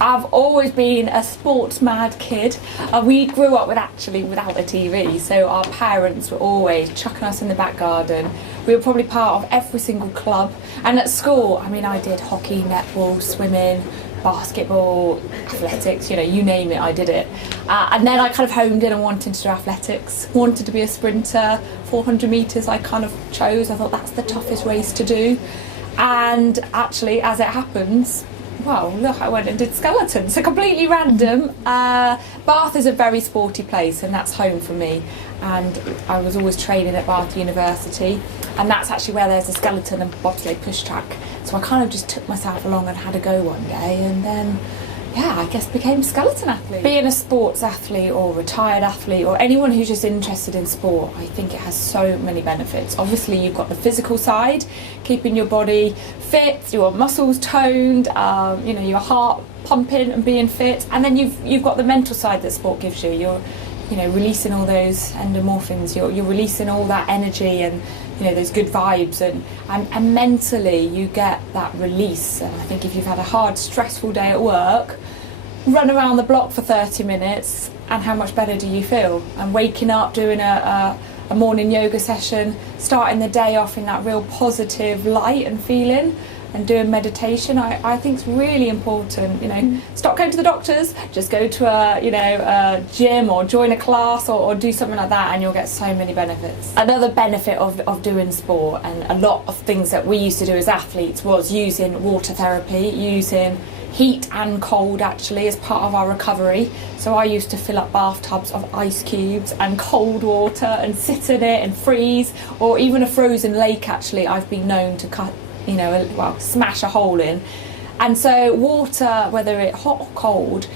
I've always been a sports mad kid. We grew up without a TV, so our parents were always chucking us in the back garden. We were probably part of every single club, and at school, I mean, I did hockey, netball, swimming, basketball, athletics, you know, you name it, I did it. And then I kind of homed in on wanting to do athletics, wanted to be a sprinter. 400 metres I kind of chose. I thought that's the toughest race to do. And actually, as it happens, well, look, I went and did skeleton, so completely random. Bath is a very sporty place, and that's home for me. And I was always training at Bath University, and that's actually where there's a skeleton and bobsleigh push track. So I kind of just took myself along and had a go one day, and then, yeah, I guess became a skeleton athlete. Being a sports athlete or retired athlete or anyone who's just interested in sport, I think it has so many benefits. Obviously, you've got the physical side, keeping your body fit, your muscles toned, you know, your heart pumping and being fit, and then you've got the mental side that sport gives you. You're, you know, releasing all those endorphins. You're releasing all that energy and, you know, those good vibes, and mentally you get that release. And I think if you've had a hard, stressful day at work, run around the block for 30 minutes, and how much better do you feel? And waking up, doing a morning yoga session, starting the day off in that real positive light and feeling, and doing meditation, I think it's really important. You know, stop going to the doctors, just go to a gym or join a class or do something like that, and you'll get so many benefits. Another benefit of doing sport, and a lot of things that we used to do as athletes, was using water therapy, using heat and cold actually as part of our recovery. So I used to fill up bathtubs of ice cubes and cold water and sit in it and freeze, or even a frozen lake actually I've been known to cut, you know, smash a hole in. And so water, whether it's hot or cold,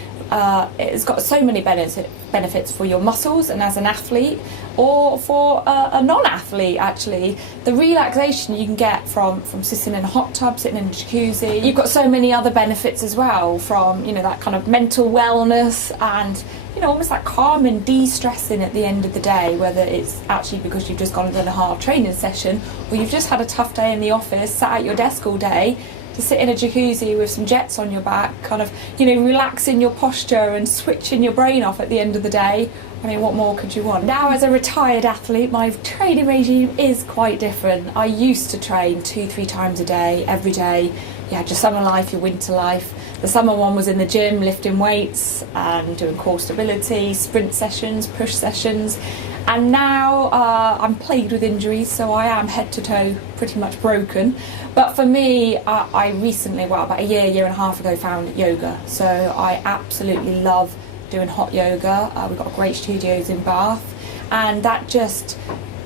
it's got so many benefits for your muscles and as an athlete, or for a non-athlete actually. The relaxation you can get from sitting in a hot tub, sitting in a jacuzzi. You've got so many other benefits as well, from, you know, that kind of mental wellness and, you know, almost like calm and de-stressing at the end of the day, whether it's actually because you've just gone and done a hard training session, or you've just had a tough day in the office, sat at your desk all day, to sit in a jacuzzi with some jets on your back, kind of, you know, relaxing your posture and switching your brain off at the end of the day. I mean, what more could you want? Now, as a retired athlete, my training regime is quite different. I used to train 2-3 times a day, every day. You had your summer life, your winter life. The summer one was in the gym, lifting weights and doing core stability, sprint sessions, push sessions. And now I'm plagued with injuries, so I am head to toe pretty much broken. But for me, I recently, well, about a year and a half ago, found yoga. So I absolutely love doing hot yoga. We've got great studios in Bath, and that just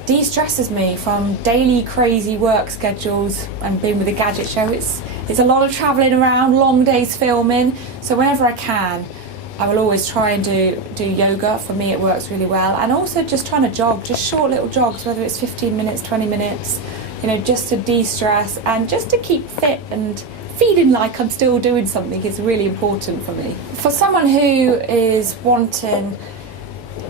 de-stresses me from daily crazy work schedules and being with the gadget show. It's a lot of travelling around, long days filming. So whenever I can, I will always try and do yoga. For me, it works really well. And also just trying to jog, just short little jogs, whether it's 15 minutes, 20 minutes, you know, just to de-stress and just to keep fit and feeling like I'm still doing something is really important for me. For someone who is wanting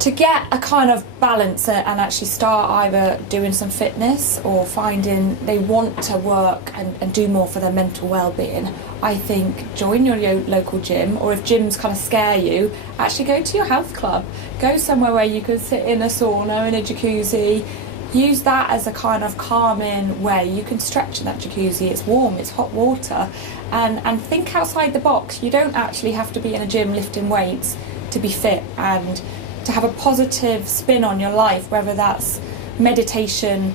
to get a kind of balance and actually start either doing some fitness or finding they want to work and do more for their mental well-being, I think join your local gym, or if gyms kind of scare you, actually go to your health club. Go somewhere where you could sit in a sauna, in a jacuzzi. Use that as a kind of calming way. You can stretch in that jacuzzi, it's warm, it's hot water, and think outside the box. You don't actually have to be in a gym lifting weights to be fit and to have a positive spin on your life, whether that's meditation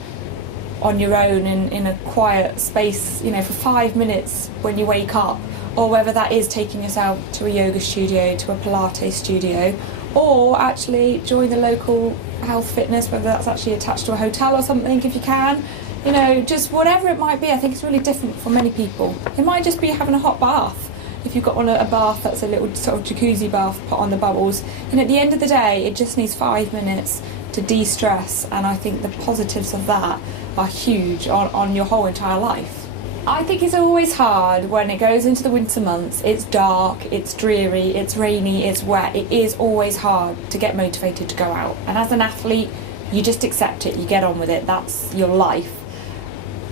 on your own in a quiet space, you know, for 5 minutes when you wake up, or whether that is taking yourself to a yoga studio, to a Pilates studio, or actually join the local health fitness, whether that's actually attached to a hotel or something if you can. You know, just whatever it might be. I think it's really different for many people. It might just be having a hot bath. If you've got a bath that's a little sort of jacuzzi bath, put on the bubbles, and at the end of the day it just needs 5 minutes to de-stress, and I think the positives of that are huge on your whole entire life. I think it's always hard when it goes into the winter months. It's dark, it's dreary, it's rainy, it's wet. It is always hard to get motivated to go out, and as an athlete you just accept it, you get on with it, that's your life.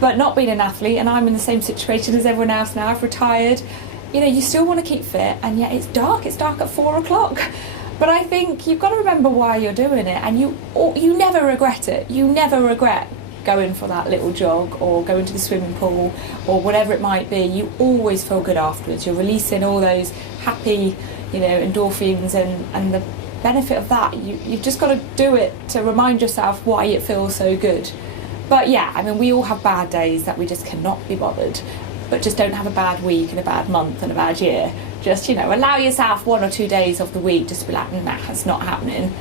But not being an athlete, and I'm in the same situation as everyone else now, I've retired, you still want to keep fit, and yet it's dark at 4 o'clock. But I think you've got to remember why you're doing it, and you never regret it. You never regret going for that little jog or going to the swimming pool or whatever it might be. You always feel good afterwards. You're releasing all those happy, endorphins, and the benefit of that, you've just got to do it to remind yourself why it feels so good. But yeah, I mean, we all have bad days that we just cannot be bothered, but just don't have a bad week and a bad month and a bad year. Just, allow yourself 1 or 2 days of the week just to be like, nah, it's not happening.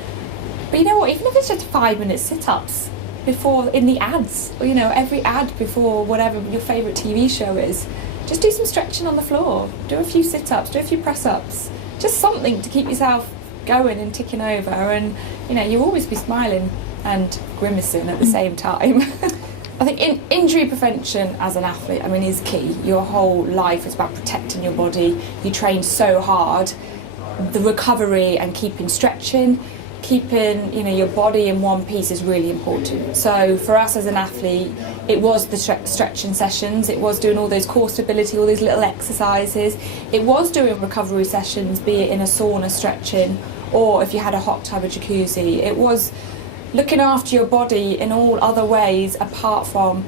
But you know what, even if it's just 5-minute sit-ups before, in the ads, or every ad before whatever your favourite TV show is, just do some stretching on the floor, do a few sit-ups, do a few press-ups, just something to keep yourself going and ticking over, and you'll always be smiling and grimacing at the same time. I think injury prevention as an athlete, is key. Your whole life is about protecting your body. You train so hard. The recovery and keeping stretching, keeping your body in one piece is really important. So for us as an athlete, it was the stretching sessions, it was doing all those core stability, all these little exercises, it was doing recovery sessions, be it in a sauna stretching, or if you had a hot tub or jacuzzi. It was looking after your body in all other ways apart from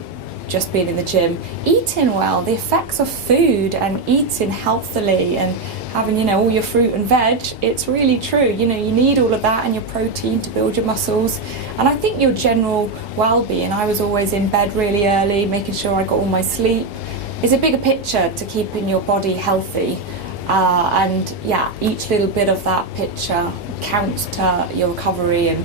just being in the gym. Eating well, the effects of food and eating healthily and having all your fruit and veg, it's really true. You need all of that and your protein to build your muscles, and I think your general well-being. I was always in bed really early, making sure I got all my sleep, is a bigger picture to keeping your body healthy. And yeah, each little bit of that picture counts to your recovery and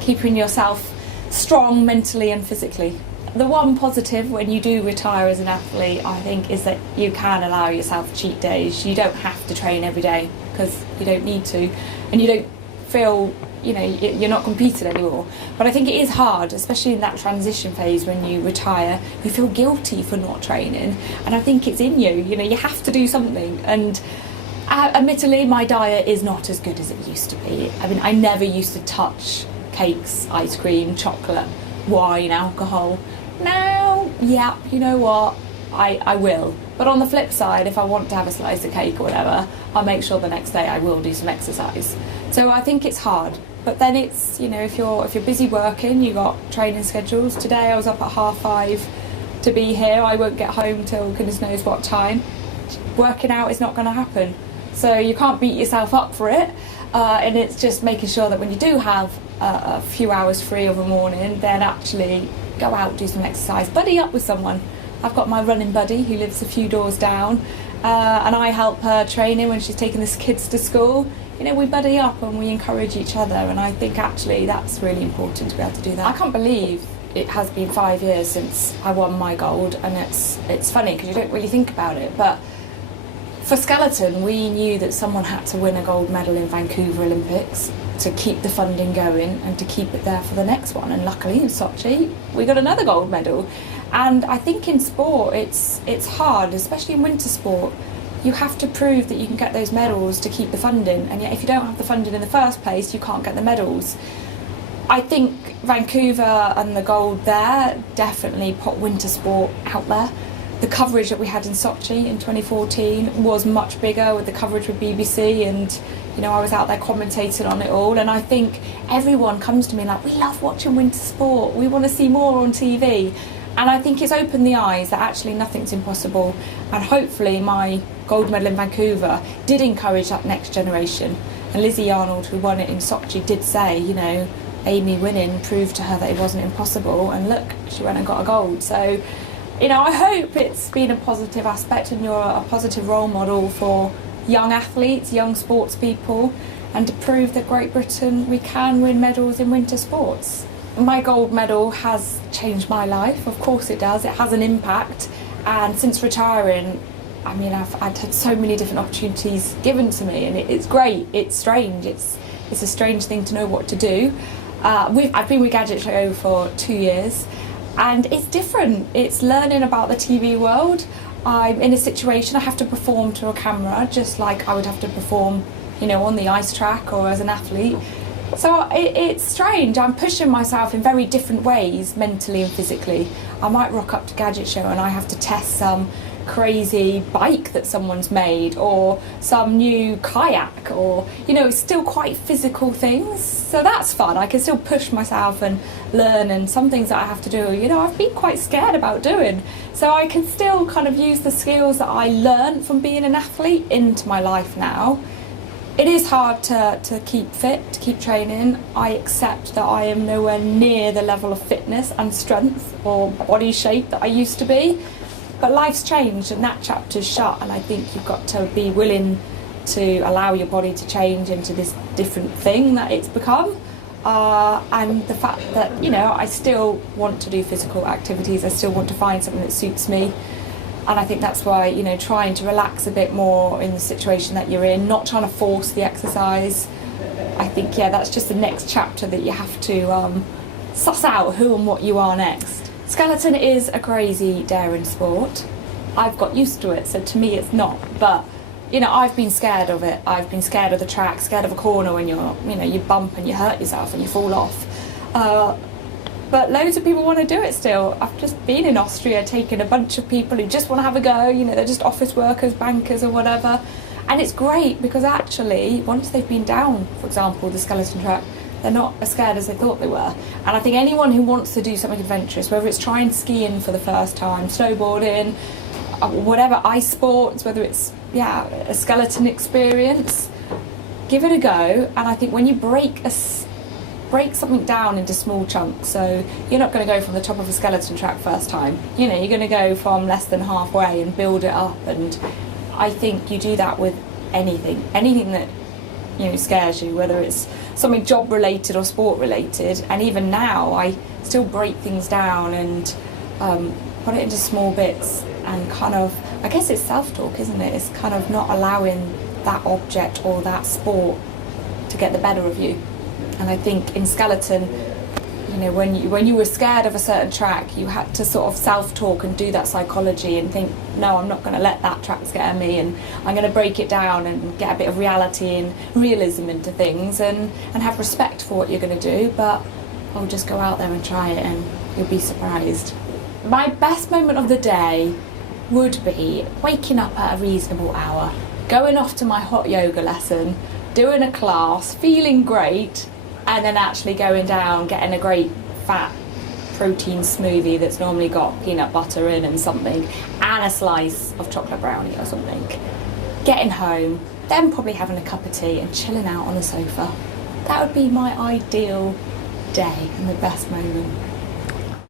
keeping yourself strong mentally and physically. The one positive when you do retire as an athlete, I think, is that you can allow yourself cheat days. You don't have to train every day because you don't need to, and you don't feel you're not competing anymore. But I think it is hard, especially in that transition phase when you retire. You feel guilty for not training, and I think it's in you. You have to do something. And admittedly, my diet is not as good as it used to be. I never used to touch cakes, ice cream, chocolate, wine, alcohol. Now, yeah, you know what, I will. But on the flip side, if I want to have a slice of cake or whatever, I'll make sure the next day I will do some exercise. So I think it's hard. But then it's, if you're busy working, you got training schedules. Today I was up at 5:30 to be here. I won't get home till goodness knows what time. Working out is not going to happen. So you can't beat yourself up for it. And it's just making sure that when you do have a few hours free of a morning, then actually go out, do some exercise, buddy up with someone. I've got my running buddy who lives a few doors down, and I help her training when she's taking the kids to school. We buddy up and we encourage each other, and I think actually that's really important to be able to do that. I can't believe it has been 5 years since I won my gold, and it's funny because you don't really think about it, but for skeleton, we knew that someone had to win a gold medal in Vancouver Olympics to keep the funding going and to keep it there for the next one. And luckily in Sochi, we got another gold medal. And I think in sport, it's hard, especially in winter sport. You have to prove that you can get those medals to keep the funding. And yet if you don't have the funding in the first place, you can't get the medals. I think Vancouver and the gold there definitely put winter sport out there. The coverage that we had in Sochi in 2014 was much bigger with the coverage with BBC, and I was out there commentating on it all, and I think everyone comes to me like, we love watching winter sport, we want to see more on TV. And I think it's opened the eyes that actually nothing's impossible, and hopefully my gold medal in Vancouver did encourage that next generation. And Lizzie Arnold, who won it in Sochi, did say, Amy winning proved to her that it wasn't impossible, and look, she went and got a gold. So I hope it's been a positive aspect and you're a positive role model for young athletes, young sports people, and to prove that Great Britain, we can win medals in winter sports. My gold medal has changed my life, of course it does, it has an impact, and since retiring, I've had so many different opportunities given to me, and it's great, it's strange, it's a strange thing to know what to do. I've been with Gadget Show for 2 years, and it's different. It's learning about the TV world. I'm in a situation I have to perform to a camera just like I would have to perform, on the ice track or as an athlete. So it's strange. I'm pushing myself in very different ways, mentally and physically. I might rock up to Gadget Show and I have to test some crazy bike that someone's made, or some new kayak, or still quite physical things. So that's fun. I can still push myself and learn, and some things that I have to do, I've been quite scared about doing. So I can still kind of use the skills that I learned from being an athlete into my life now. It is hard to keep fit, to keep training. I accept that I am nowhere near the level of fitness and strength or body shape that I used to be. But life's changed and that chapter's shut, and I think you've got to be willing to allow your body to change into this different thing that it's become. And the fact that, I still want to do physical activities, I still want to find something that suits me. And I think that's why, trying to relax a bit more in the situation that you're in, not trying to force the exercise. I think, that's just the next chapter that you have to suss out who and what you are next. Skeleton is a crazy, daring sport. I've got used to it, so to me it's not. But, I've been scared of it. I've been scared of the track, scared of a corner when you bump and you hurt yourself and you fall off. But loads of people want to do it still. I've just been in Austria taking a bunch of people who just want to have a go, they're just office workers, bankers or whatever. And it's great because actually, once they've been down, for example, the skeleton track, they're not as scared as they thought they were. And I think anyone who wants to do something adventurous, whether it's trying skiing for the first time, snowboarding, whatever, ice sports, whether it's, a skeleton experience, give it a go. And I think when you break something down into small chunks, so you're not going to go from the top of a skeleton track first time, you're going to go from less than halfway and build it up. And I think you do that with anything that scares you, whether it's something job related or sport related. And even now I still break things down and put it into small bits, and kind of, I guess it's self-talk, isn't it? It's kind of not allowing that object or that sport to get the better of you. And I think in skeleton, when you were scared of a certain track, you had to sort of self-talk and do that psychology and think, no, I'm not going to let that track scare me, and I'm going to break it down and get a bit of reality and realism into things, and have respect for what you're going to do. But I'll just go out there and try it and you'll be surprised. My best moment of the day would be waking up at a reasonable hour, going off to my hot yoga lesson, doing a class, feeling great, and then actually going down, getting a great fat protein smoothie that's normally got peanut butter in and something, and a slice of chocolate brownie or something. Getting home, then probably having a cup of tea and chilling out on the sofa. That would be my ideal day and the best moment.